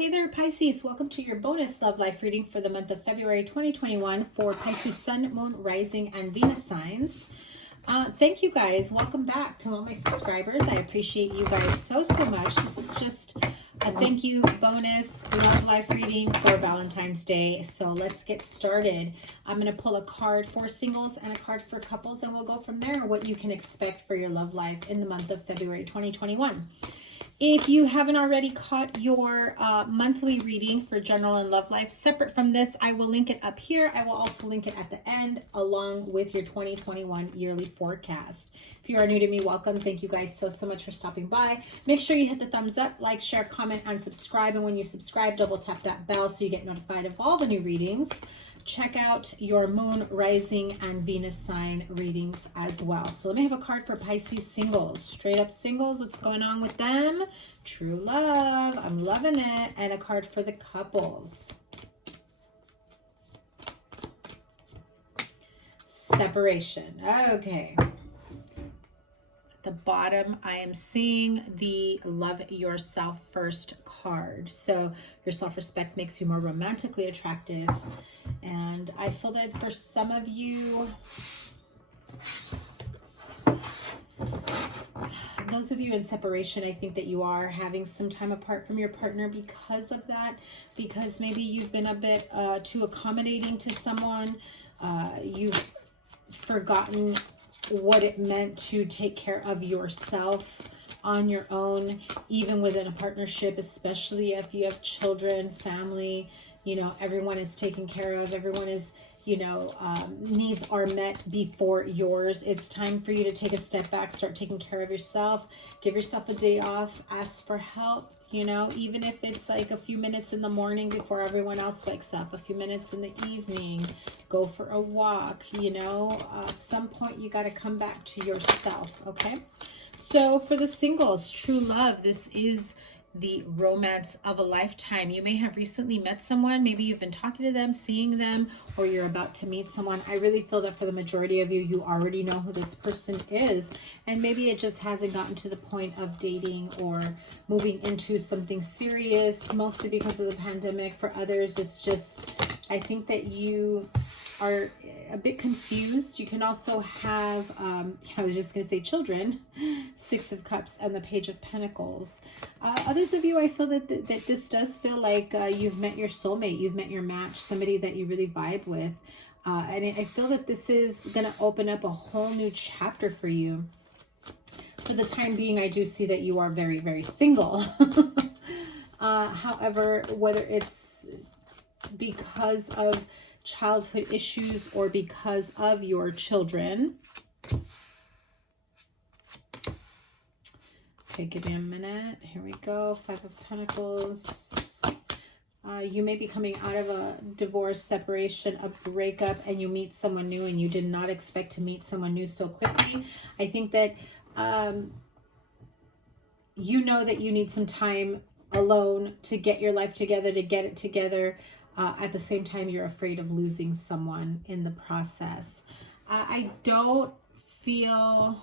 Hey there, Pisces. Welcome to your bonus love life reading for the month of February 2021 for Pisces Sun, Moon, Rising, and Venus signs. Thank you guys. Welcome back to all my subscribers. I appreciate you guys so much. This is just a thank you bonus love life reading for Valentine's Day. So let's get started. I'm going to pull a card for singles and a card for couples, and we'll go from there. What you can expect for your love life in the month of February 2021. If you haven't already caught your monthly reading for general and love life, separate from this, I will link it up here. I will also link it at the end along with your 2021 yearly forecast. If you are new to me, welcome. Thank you guys so much for stopping by. Make sure you hit the thumbs up, like, share, comment, and subscribe. And when you subscribe, double tap that bell so you get notified of all the new readings. Check out your moon, rising, and Venus sign readings as well. So let me have a card for Pisces singles. Straight up singles, what's going on with them? True love, I'm loving it. And a card for the couples. Separation. Okay. At the bottom, I am seeing the love yourself first card. So your self-respect makes you more romantically attractive. And I feel that for some of you, those of you in separation, I think that you are having some time apart from your partner because of that, because maybe you've been a bit too accommodating to someone. You've forgotten what it meant to take care of yourself on your own, even within a partnership, especially if you have children, family. You know, everyone is taken care of. Everyone is, you know, needs are met before yours. It's time for you to take a step back, start taking care of yourself, give yourself a day off, ask for help, you know, even if it's like a few minutes in the morning before everyone else wakes up, a few minutes in the evening, go for a walk, you know, at some point you got to come back to yourself. Okay. So for the singles, true love, this is the romance of a lifetime. You may have recently met someone. Maybe you've been talking to them, seeing them, or you're about to meet someone. I really feel that for the majority of you, you already know who this person is. And maybe it just hasn't gotten to the point of dating or moving into something serious, mostly because of the pandemic. For others, it's just, I think that you are a bit confused. You can also have, I was just going to say children, Six of Cups and the Page of Pentacles. Others of you, I feel that this does feel like you've met your soulmate, you've met your match, somebody that you really vibe with. And I feel that this is going to open up a whole new chapter for you. For the time being, I do see that you are very single. However, whether it's because of childhood issues or because of your children. Okay, give me a minute. Here we go. Five of Pentacles. You may be coming out of a divorce, separation, a breakup, and you meet someone new, and you did not expect to meet someone new so quickly. I think that you know that you need some time alone to get your life together, to get it together. At the same time, you're afraid of losing someone in the process. I don't feel...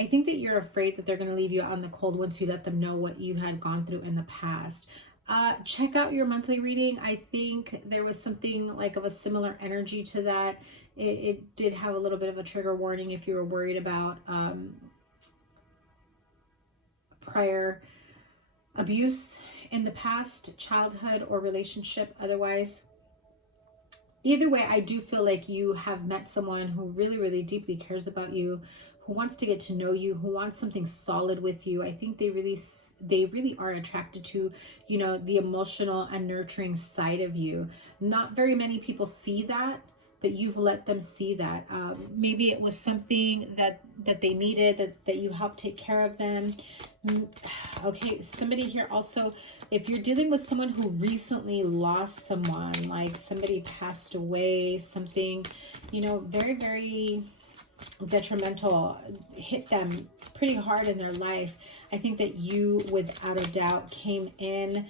I think that you're afraid that they're going to leave you out in the cold once you let them know what you had gone through in the past. Check out your monthly reading. I think there was something like of a similar energy to that. It did have a little bit of a trigger warning if you were worried about prior abuse in the past, childhood or relationship otherwise. Either way, I do feel like you have met someone who really deeply cares about you, who wants to get to know you, who wants something solid with you. I think they really are attracted to, you know, the emotional and nurturing side of you. Not very many people see that, but you've let them see that. Maybe it was something that they needed, that you helped take care of them. Okay, somebody here also, if you're dealing with someone who recently lost someone, like somebody passed away, something, you know, very detrimental, hit them pretty hard in their life, I think that you, without a doubt, came in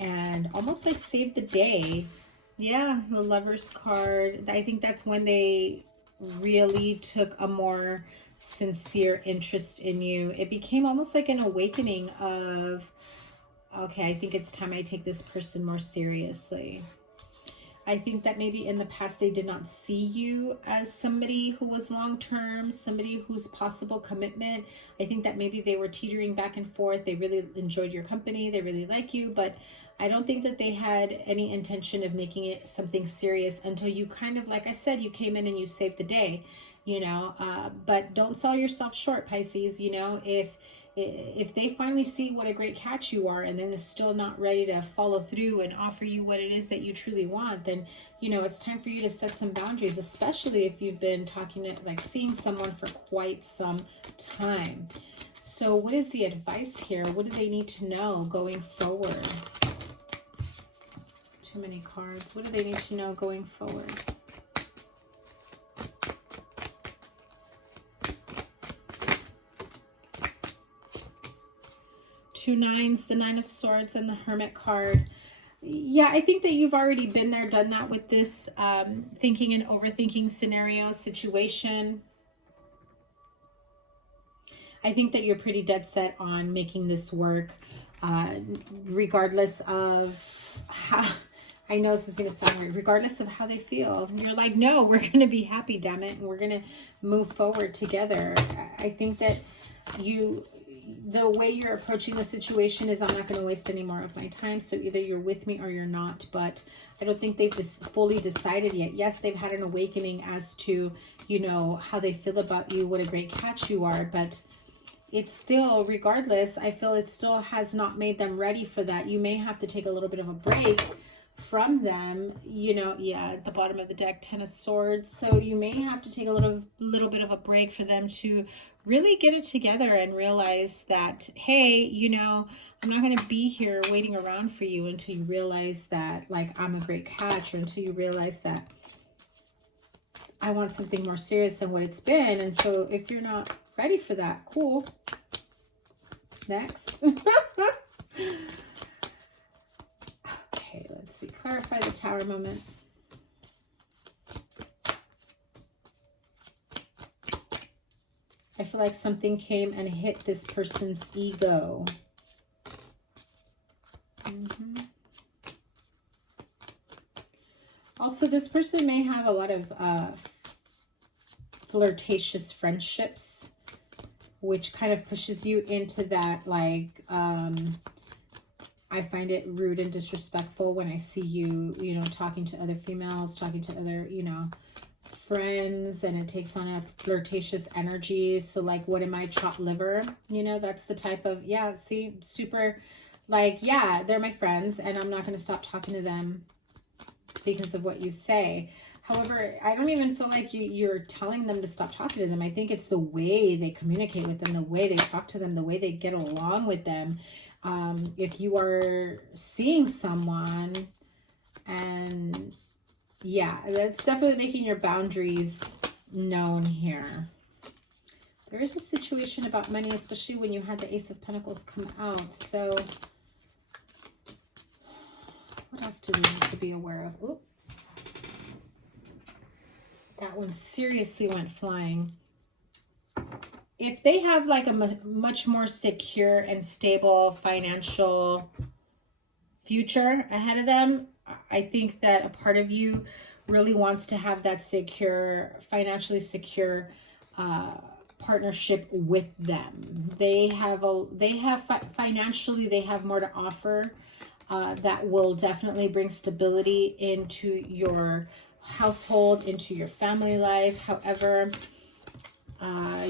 and almost like saved the day. Yeah, the Lover's card. I think that's when they really took a more sincere interest in you. It became almost like an awakening of Okay, I think it's time I take this person more seriously. I think that maybe in the past they did not see you as somebody who was long-term, somebody who's possible commitment. I think that maybe they were teetering back and forth. They really enjoyed your company. They really like you, but I don't think that they had any intention of making it something serious until you kind of, like I said, you came in and you saved the day, you know. But don't sell yourself short, Pisces. You know, if they finally see what a great catch you are and then is still not ready to follow through and offer you what it is that you truly want, then, you know, it's time for you to set some boundaries, especially if you've been talking to, like, seeing someone for quite some time. So what is the advice here? What do they need to know going forward? Too many cards. What do they need to know going forward? Two nines, the Nine of Swords, and the Hermit card. Yeah, I think that you've already been there, done that with this thinking and overthinking scenario situation. I think that you're pretty dead set on making this work, regardless of how, I know this is going to sound weird, regardless of how they feel. You're like, no, we're going to be happy, damn it, and we're going to move forward together. I think that the way you're approaching the situation is, I'm not going to waste any more of my time, so either you're with me or you're not. But I don't think they've fully decided yet. Yes, they've had an awakening as to, you know, how they feel about you, what a great catch you are, but it's still, regardless, I feel it still has not made them ready for that. You may have to take a little bit of a break from them, you know. Yeah, at the bottom of the deck, Ten of Swords. So you may have to take a little bit of a break for them to really get it together and realize that, hey, you know, I'm not going to be here waiting around for you until you realize that, like, I'm a great catch, or until you realize that I want something more serious than what it's been. And so if you're not ready for that, cool. Next. Okay, let's see. Clarify the Tower moment. I feel like something came and hit this person's ego. Also, this person may have a lot of flirtatious friendships, which kind of pushes you into that, like, I find it rude and disrespectful when I see you, you know, talking to other females, talking to other, you know, friends, and it takes on a flirtatious energy. So, like, what am I, chopped liver? You know, that's the type of, yeah, see, super, like, yeah, they're my friends, and I'm not going to stop talking to them because of what you say. However, I don't even feel like you're telling them to stop talking to them. I think it's the way they communicate with them, the way they talk to them, the way they get along with them. If you are seeing someone, and yeah, that's definitely making your boundaries known here. There is a situation about money, especially when you had the Ace of Pentacles come out. So what else do we need to be aware of? Oop. That one seriously went flying. If they have like a much more secure and stable financial future ahead of them, I think that a part of you really wants to have that secure, financially secure partnership with them. Financially, they have more to offer that will definitely bring stability into your household, into your family life. However,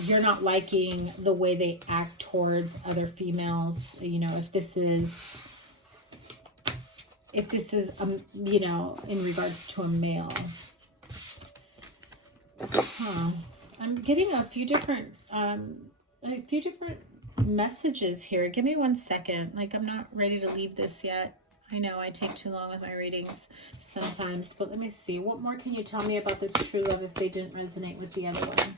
you're not liking the way they act towards other females. You know, if this is you know, in regards to a male. I'm getting a few different messages here. Give me 1 second. Like, I'm not ready to leave this yet. I know I take too long with my readings sometimes, but let me see. What more can you tell me about this true love if they didn't resonate with the other one?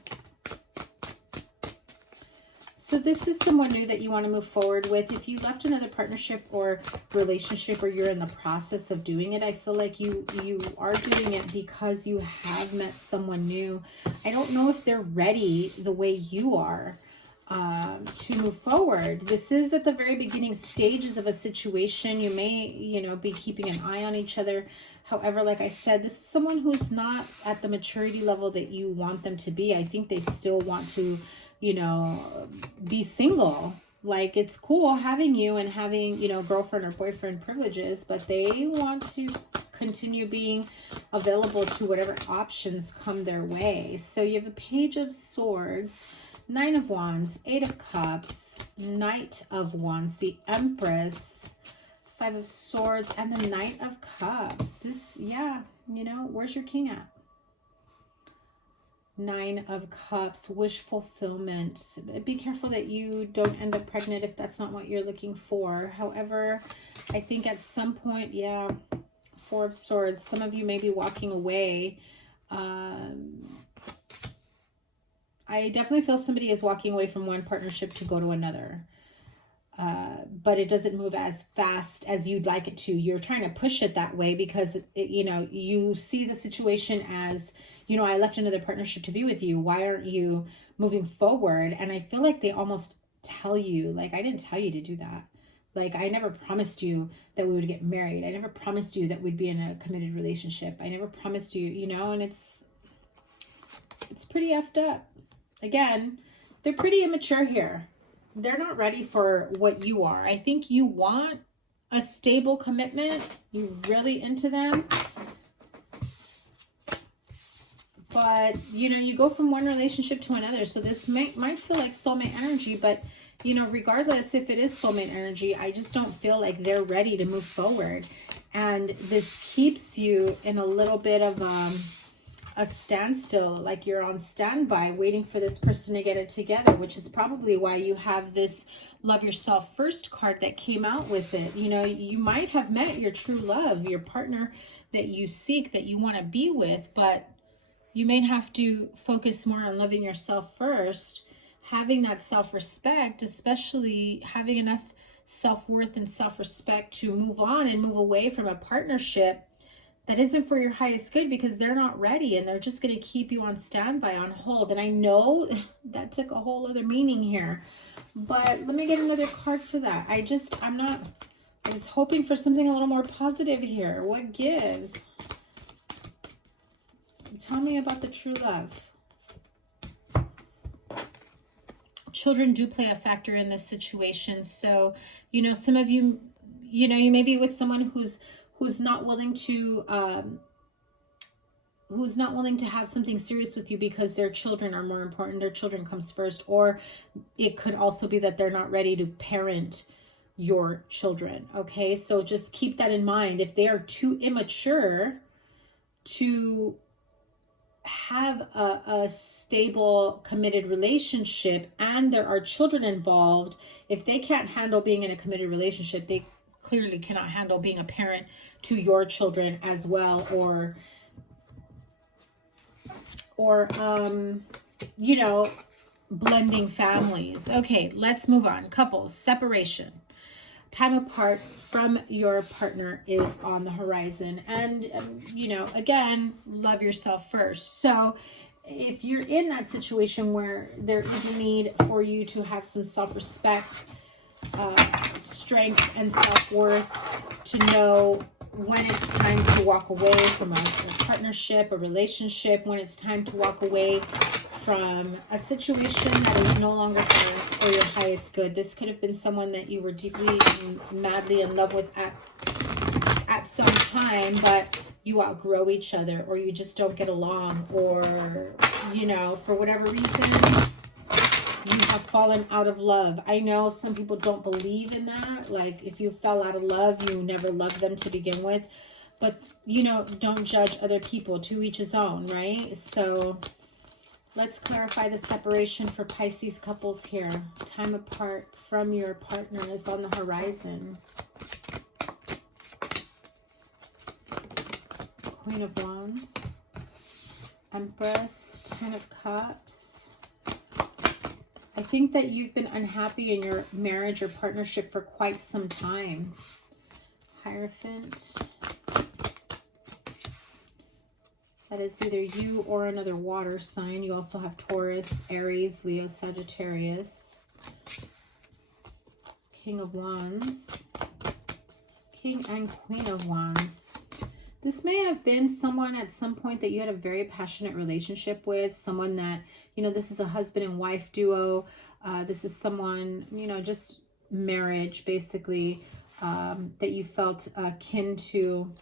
So this is someone new that you want to move forward with. If you left another partnership or relationship, or you're in the process of doing it, I feel like you are doing it because you have met someone new. I don't know if they're ready the way you are. to move forward. This is at the very beginning stages of a situation. You may, you know, be keeping an eye on each other. However, like I said, this is someone who's not at the maturity level that you want them to be. I think they still want to, you know, be single. Like, it's cool having you and having, you know, girlfriend or boyfriend privileges, but they want to continue being available to whatever options come their way. So you have a Page of Swords, Nine of Wands, Eight of Cups, Knight of Wands, the Empress, Five of Swords, and the Knight of Cups. This, yeah, you know, where's your king at? Nine of Cups, wish fulfillment. Be careful that you don't end up pregnant if that's not what you're looking for. However, I think at some point, yeah, Four of Swords, some of you may be walking away. I definitely feel somebody is walking away from one partnership to go to another. But it doesn't move as fast as you'd like it to. You're trying to push it that way because, you know, you see the situation as, you know, I left another partnership to be with you. Why aren't you moving forward? And I feel like they almost tell you, like, I didn't tell you to do that. Like, I never promised you that we would get married. I never promised you that we'd be in a committed relationship. I never promised you, you know, and it's pretty effed up. Again, they're pretty immature here. They're not ready for what you are. I think you want a stable commitment. You're really into them. But, you know, you go from one relationship to another. So this might feel like soulmate energy, but, you know, regardless if it is soulmate energy, I just don't feel like they're ready to move forward. And this keeps you in a little bit of a standstill, like you're on standby waiting for this person to get it together, which is probably why you have this Love Yourself First card that came out with it. You know, you might have met your true love, your partner that you seek, that you want to be with, but you may have to focus more on loving yourself first, having that self-respect, especially having enough self-worth and self-respect to move on and move away from a partnership that isn't for your highest good, because they're not ready and they're just going to keep you on standby, on hold. And I know that took a whole other meaning here, but let me get another card for that. I was hoping for something a little more positive here. What gives? Tell me about the true love. Children do play a factor in this situation. So, you know, some of you, you know, you may be with someone who's not willing to have something serious with you because their children are more important. Their children comes first. Or it could also be that they're not ready to parent your children. Okay, so just keep that in mind. If they are too immature to have a stable, committed relationship and there are children involved, if they can't handle being in a committed relationship, they clearly cannot handle being a parent to your children as well, or you know, blending families. Okay, let's move on. Couples, separation. Time apart from your partner is on the horizon. And, you know, again, love yourself first. So if you're in that situation where there is a need for you to have some self-respect, strength, and self-worth, to know when it's time to walk away from a partnership, a relationship, when it's time to walk away from a situation that is no longer for your highest good. This could have been someone that you were deeply and madly in love with at some time, but you outgrow each other, or you just don't get along, or, you know, for whatever reason, you have fallen out of love. I know some people don't believe in that. Like, if you fell out of love, you never loved them to begin with. But, you know, don't judge other people. To each his own, right? So let's clarify the separation for Pisces couples here. Time apart from your partner is on the horizon. Queen of Wands. Empress. Ten of Cups. I think that you've been unhappy in your marriage or partnership for quite some time. Hierophant. That is either you or another water sign. You also have Taurus, Aries, Leo, Sagittarius. King of Wands, King and Queen of Wands. This may have been someone at some point that you had a very passionate relationship with, someone that, you know, this is a husband and wife duo. This is someone, you know, just marriage, basically, that you felt kin to.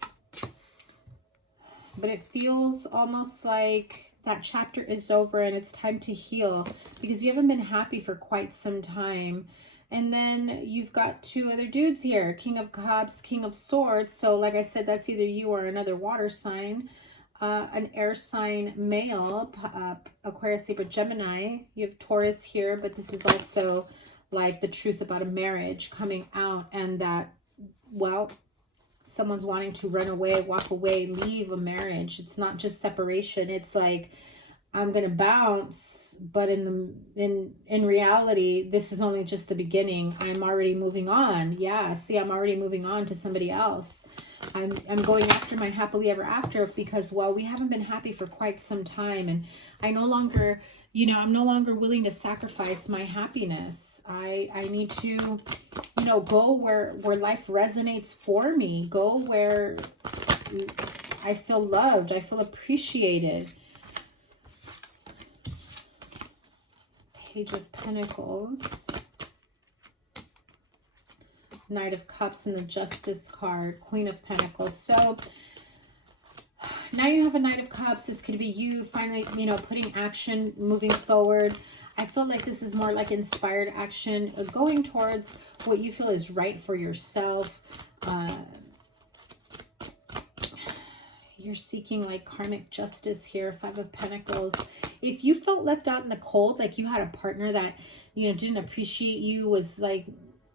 But it feels almost like that chapter is over and it's time to heal, because you haven't been happy for quite some time. And then you've got two other dudes here, King of Cups, King of Swords. So like I said, that's either you or another water sign, an air sign male, Aquarius, Libra, Gemini. You have Taurus here, but this is also like the truth about a marriage coming out, and that, well, someone's wanting to run away, walk away, leave a marriage. It's not just separation. It's like, I'm going to bounce, but in reality, this is only just the beginning. I'm already moving on. Yeah, see, I'm already moving on to somebody else. I'm going after my happily ever after, because, well, we haven't been happy for quite some time, and I no longer, you know, I'm no longer willing to sacrifice my happiness. I need to, you know, go where life resonates for me. Go where I feel loved. I feel appreciated. Page of Pentacles, Knight of Cups, and the Justice card, Queen of Pentacles. So now you have a Knight of Cups. This could be you finally, you know, putting action, moving forward. I feel like this is more like inspired action, going towards what you feel is right for yourself. You're seeking like karmic justice here, Five of Pentacles. If you felt left out in the cold, like you had a partner that, you know, didn't appreciate you, was like,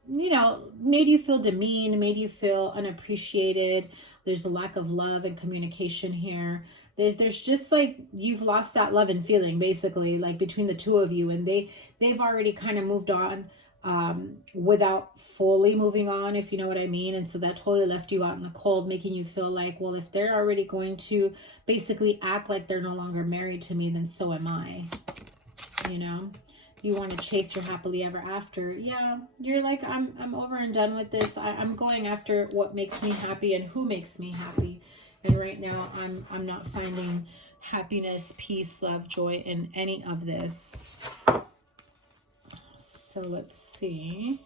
you know, made you feel demeaned, made you feel unappreciated. There's a lack of love and communication here. There's just like, you've lost that love and feeling, basically, like between the two of you, and they've already kind of moved on without fully moving on, if you know what I mean. And so that totally left you out in the cold, making you feel like, well, if they're already going to basically act like they're no longer married to me, then so am I. You know, you want to chase your happily ever after. Yeah, you're like, I'm over and done with this. I'm going after what makes me happy and who makes me happy. And right now I'm not finding happiness, peace, love, joy in any of this. So let's see.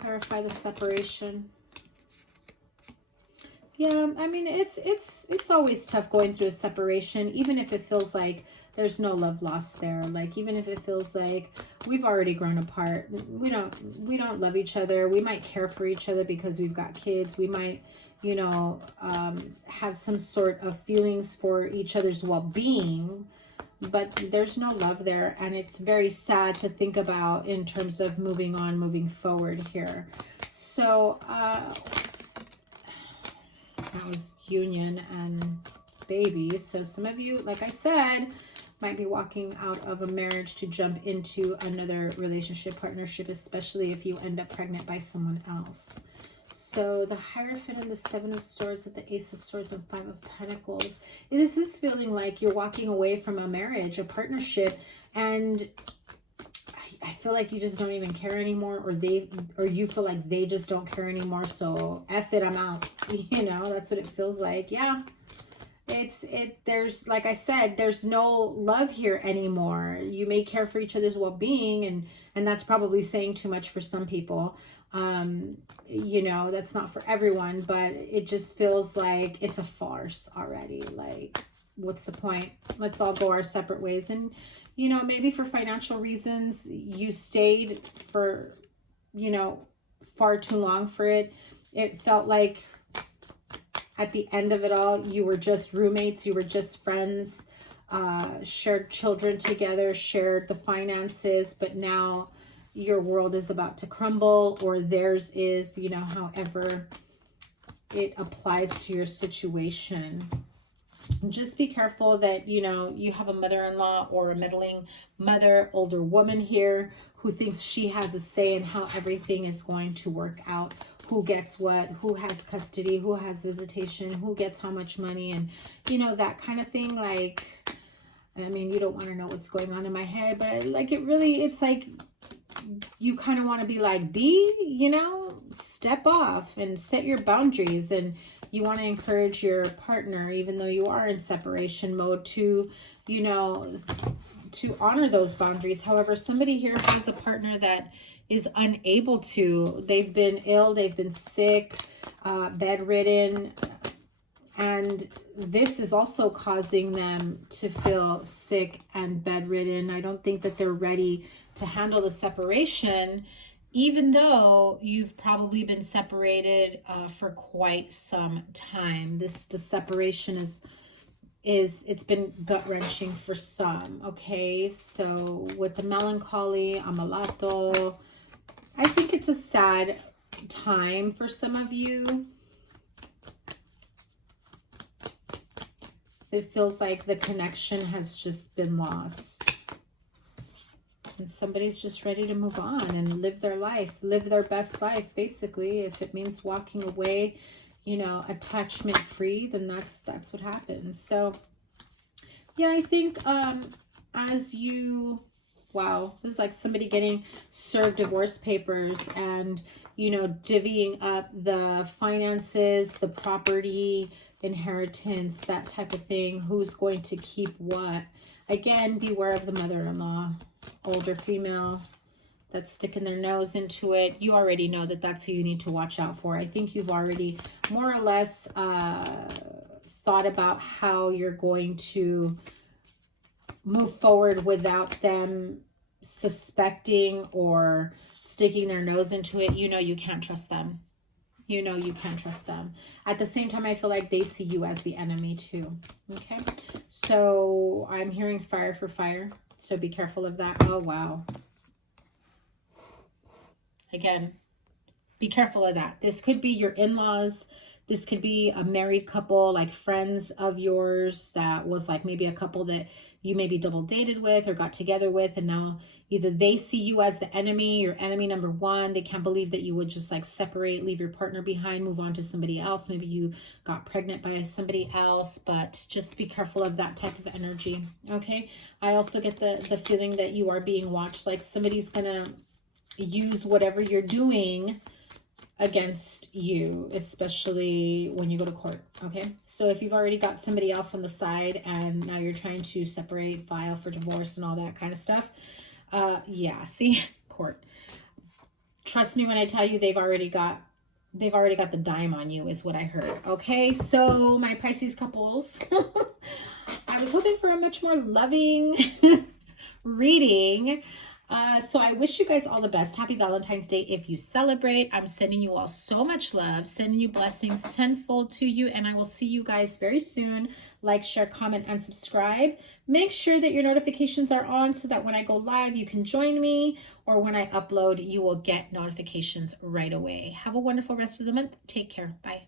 Clarify the separation. Yeah, I mean, it's always tough going through a separation, even if it feels like there's no love lost there. Like, even if it feels like we've already grown apart, we don't love each other. We might care for each other because we've got kids. We might, you know, have some sort of feelings for each other's well-being, but there's no love there. And it's very sad to think about in terms of moving on, moving forward here. So, that was union and baby. So some of you, like I said, might be walking out of a marriage to jump into another relationship, partnership, especially if you end up pregnant by someone else. So the Hierophant and the Seven of Swords, with the Ace of Swords and Five of Pentacles. This is feeling like you're walking away from a marriage, a partnership, and I feel like you just don't even care anymore, or you feel like they just don't care anymore. So F it, I'm out. You know, that's what it feels like. Yeah. There's, like I said, there's no love here anymore. You may care for each other's well-being, and that's probably saying too much for some people. You know, that's not for everyone, but it just feels like it's a farce already. Like, what's the point? Let's all go our separate ways. And, you know, maybe for financial reasons, you stayed for, you know, far too long for it. It felt like at the end of it all, you were just roommates, you were just friends, shared children together, shared the finances, but now your world is about to crumble, or theirs is, you know, however it applies to your situation. Just be careful that, you know, you have a mother-in-law or a meddling mother, older woman here who thinks she has a say in how everything is going to work out. Who gets what, who has custody, who has visitation, who gets how much money, and, you know, that kind of thing. Like, I mean, you don't want to know what's going on in my head, but like it's like you kind of want to be like, you know, step off and set your boundaries. And you want to encourage your partner, even though you are in separation mode, to, you know, to honor those boundaries. However, somebody here has a partner that is unable to. They've been ill, they've been sick, bedridden, and this is also causing them to feel sick and bedridden. I don't think that they're ready to handle the separation, even though you've probably been separated for quite some time. The separation it's been gut-wrenching for some. Okay, so with the melancholy, amalato, I think it's a sad time for some of you. It feels like the connection has just been lost. And somebody's just ready to move on and live their life, live their best life, basically. If it means walking away, you know, attachment free, then that's what happens. So yeah, I think as you, wow, this is like somebody getting served divorce papers and, you know, divvying up the finances, the property, inheritance, that type of thing. Who's going to keep what? Again, beware of the mother-in-law, older female that's sticking their nose into it. You already know that that's who you need to watch out for. I think you've already more or less thought about how you're going to move forward without them suspecting or sticking their nose into it. You know you can't trust them. You know you can't trust them. At the same time, I feel like they see you as the enemy too. Okay, so I'm hearing fire for fire, so be careful of that. Oh, wow. Again, be careful of that. This could be your in-laws. This could be a married couple, like friends of yours that was like maybe a couple that you maybe double dated with or got together with, and now either they see you as the enemy, your enemy number one. They can't believe that you would just like separate, leave your partner behind, move on to somebody else. Maybe you got pregnant by somebody else, but just be careful of that type of energy. Okay, I also get the feeling that you are being watched, like somebody's gonna use whatever you're doing against you, especially when you go to court. Okay, so if you've already got somebody else on the side and now you're trying to separate, file for divorce and all that kind of stuff, yeah, see, court. Trust me when I tell you they've already got the dime on you, is what I heard. Okay, so my Pisces couples, I was hoping for a much more loving reading. So I wish you guys all the best. Happy Valentine's Day if you celebrate. I'm sending you all so much love, sending you blessings tenfold to you, and I will see you guys very soon. Like, share, comment, and subscribe. Make sure that your notifications are on so that when I go live, you can join me, or when I upload, you will get notifications right away. Have a wonderful rest of the month. Take care. Bye.